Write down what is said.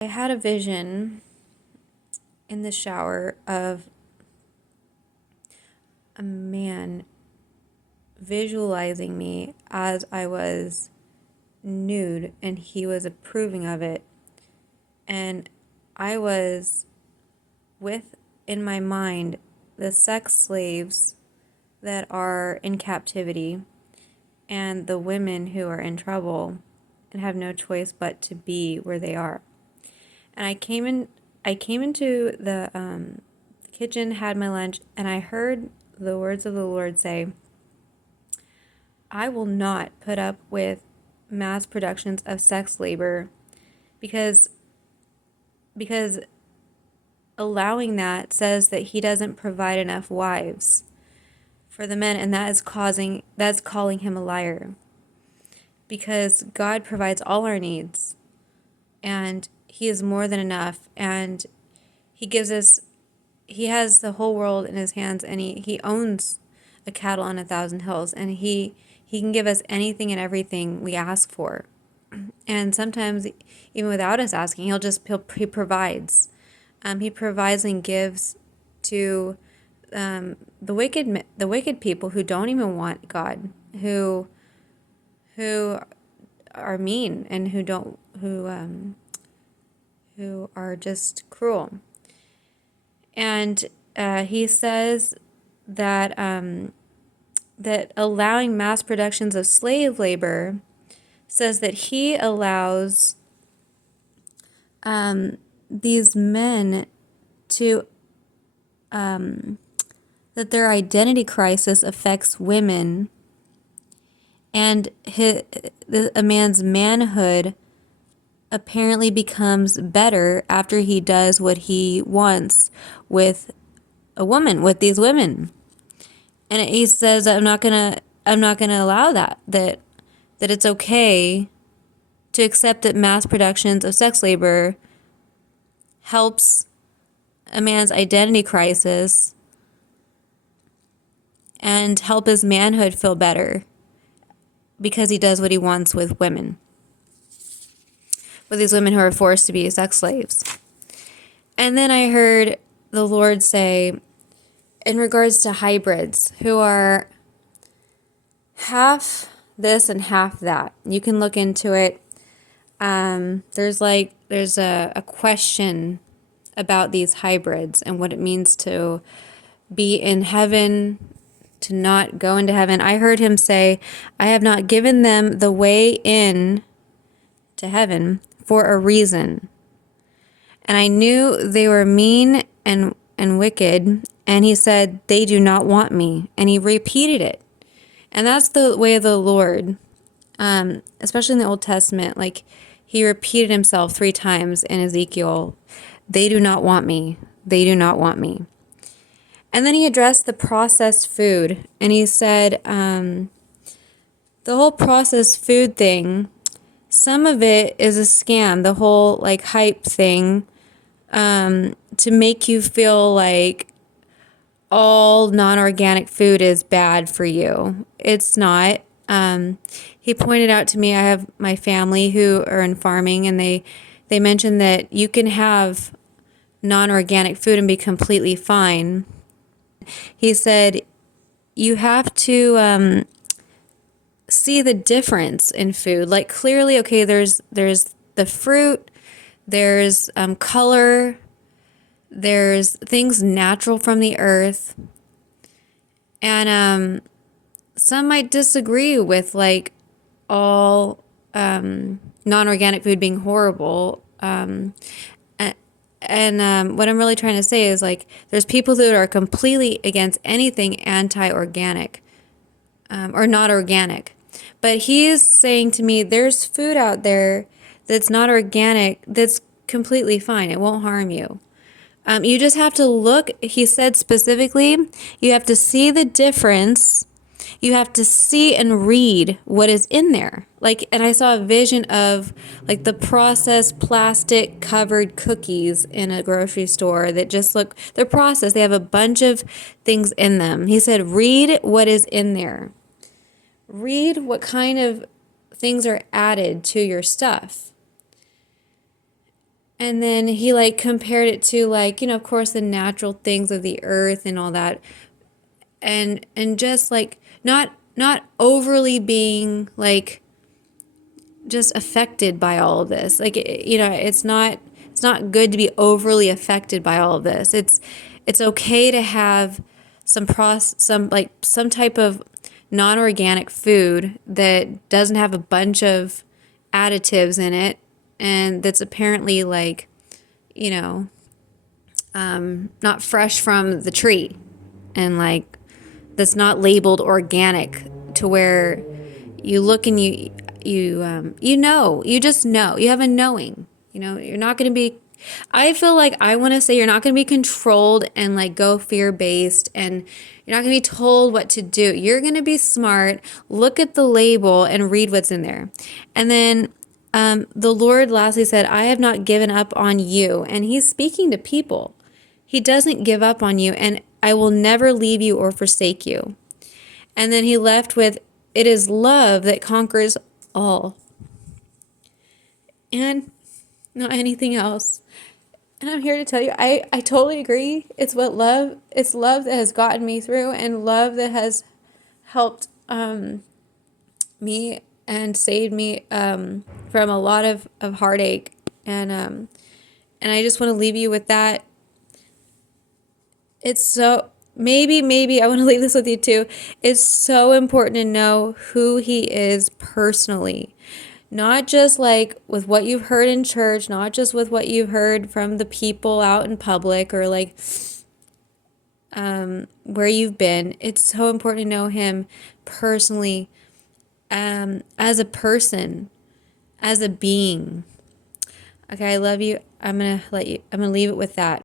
I had a vision in the shower of a man visualizing me as I was nude, and he was approving of it. And I was with, in my mind, the sex slaves that are in captivity and the women who are in trouble and have no choice but to be where they are. And I came into the kitchen, had my lunch, and I heard the words of the Lord say, I will not put up with mass productions of sex labor because because allowing that says that he doesn't provide enough wives for the men, and that's calling him a liar, because God provides all our needs, and he is more than enough, and he gives us he has the whole world in his hands, and he owns a cattle on 1,000 hills, and he can give us anything and everything we ask for. And sometimes even without us asking, he provides. He provides and gives to the wicked people who don't even want God, who are mean, and who are just cruel. And he says that that allowing mass productions of slave labor says that he allows these men to that their identity crisis affects women, and a man's manhood apparently becomes better after he does what he wants with with these women. And he says, I'm not gonna allow that it's okay to accept that mass productions of sex labor helps a man's identity crisis and help his manhood feel better because he does what he wants with these women who are forced to be sex slaves. And then I heard the Lord say, in regards to hybrids who are half this and half that, you can look into it. There's a question about these hybrids and what it means to be in heaven, to not go into heaven. I heard him say, I have not given them the way in to heaven for a reason. And I knew they were mean and wicked, and he said, they do not want me. And he repeated it. And that's the way of the Lord, especially in the Old Testament. Like, he repeated himself 3 times in Ezekiel, they do not want me. They do not want me. And then he addressed the processed food, and he said, the whole processed food thing, some of it is a scam, the whole like hype thing, to make you feel like all non-organic food is bad for you. It's not. He pointed out to me, I have my family who are in farming, and they mentioned that you can have non-organic food and be completely fine. He said you have to see the difference in food. Like, clearly, okay, there's the fruit, there's color, there's things natural from the earth, and some might disagree with like all non-organic food being horrible. And what I'm really trying to say is, like, there's people that are completely against anything anti-organic or not organic. But he's saying to me, there's food out there that's not organic that's completely fine. It won't harm you. You just have to look, he said specifically, you have to see the difference. You have to see and read what is in there. Like, and I saw a vision of like the processed plastic covered cookies in a grocery store that just look, they're processed. They have a bunch of things in them. He said, read what is in there. Read what kind of things are added to your stuff. And then he like compared it to like, of course the natural things of the earth and all that. And just like not overly being like just affected by all of this. Like it's not good to be overly affected by all of this. It's okay to have some type of non-organic food that doesn't have a bunch of additives in it and that's apparently like, you know, not fresh from the tree and like that's not labeled organic to where you look and you just know, you have a knowing, you're not going to be, I feel like I want to say you're not going to be controlled and like go fear based and you're not going to be told what to do. You're going to be smart, look at the label and read what's in there. And then the Lord lastly said, I have not given up on you. And he's speaking to people. He doesn't give up on you, and I will never leave you or forsake you. And then he left with, it is love that conquers all, and not anything else. And I'm here to tell you, I totally agree. It's love that has gotten me through, and love that has helped me and saved me from a lot of heartache. And I just want to leave you with that. It's so, maybe I want to leave this with you too. It's so important to know who he is personally. Not just like with what you've heard in church, not just with what you've heard from the people out in public or like where you've been. It's so important to know him personally, as a person, as a being. Okay, I love you. I'm gonna leave it with that.